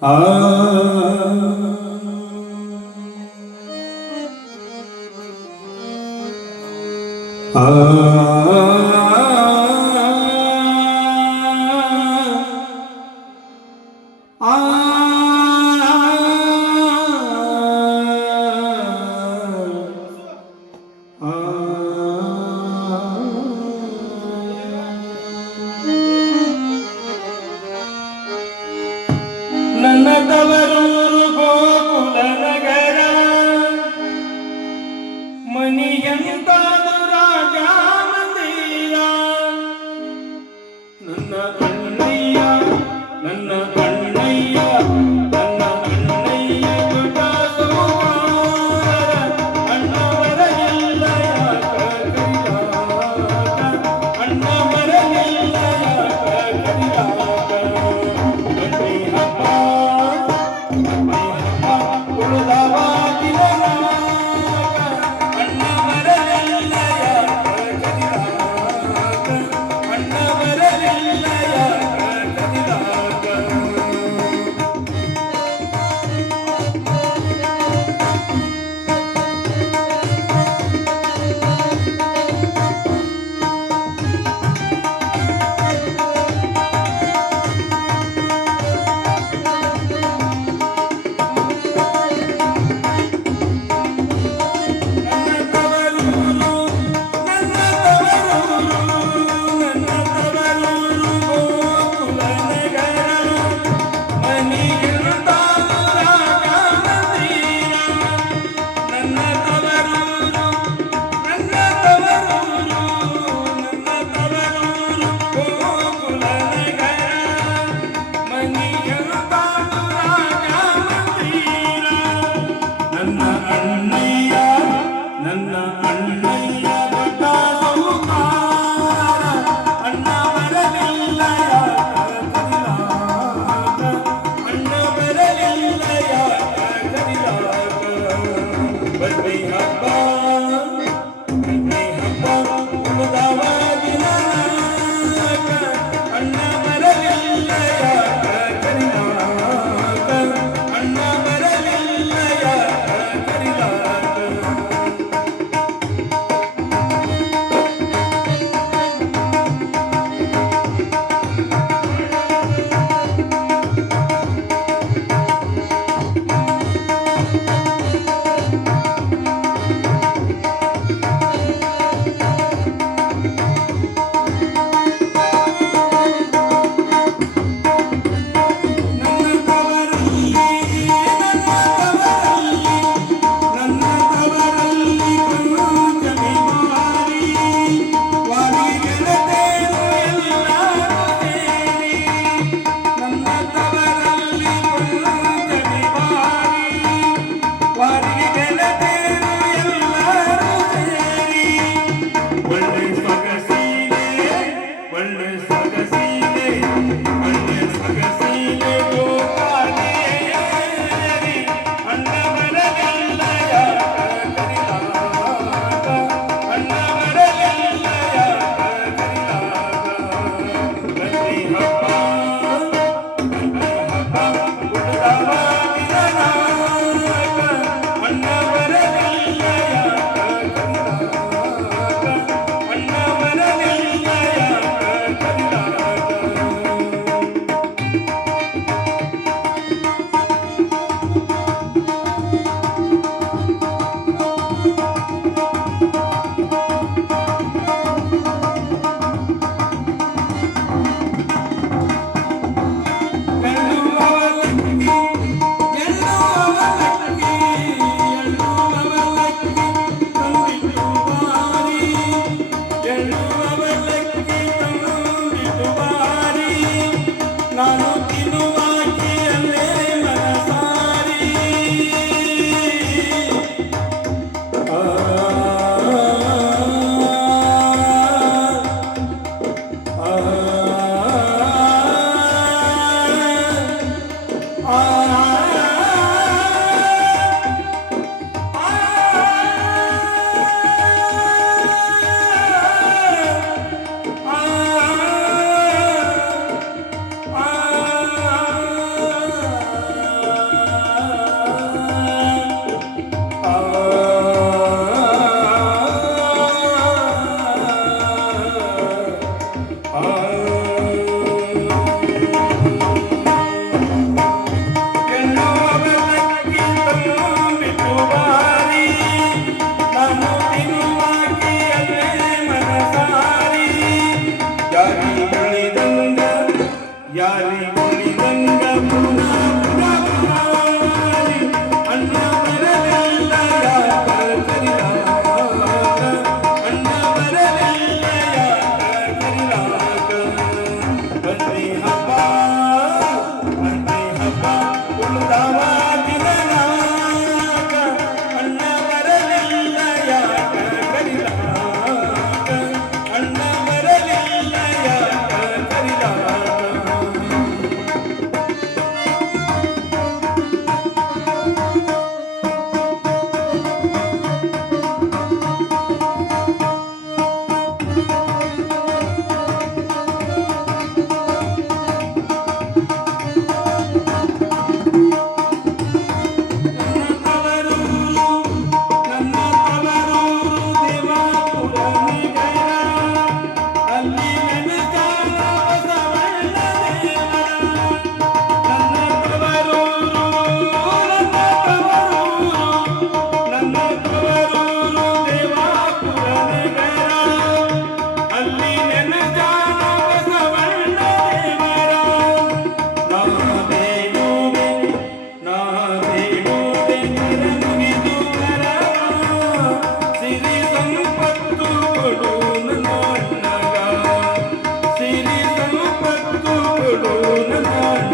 아, ನನ್ನ ಅಣ್ಣಯ್ಯ ನನ್ನ Ram Ram Guru Nanak.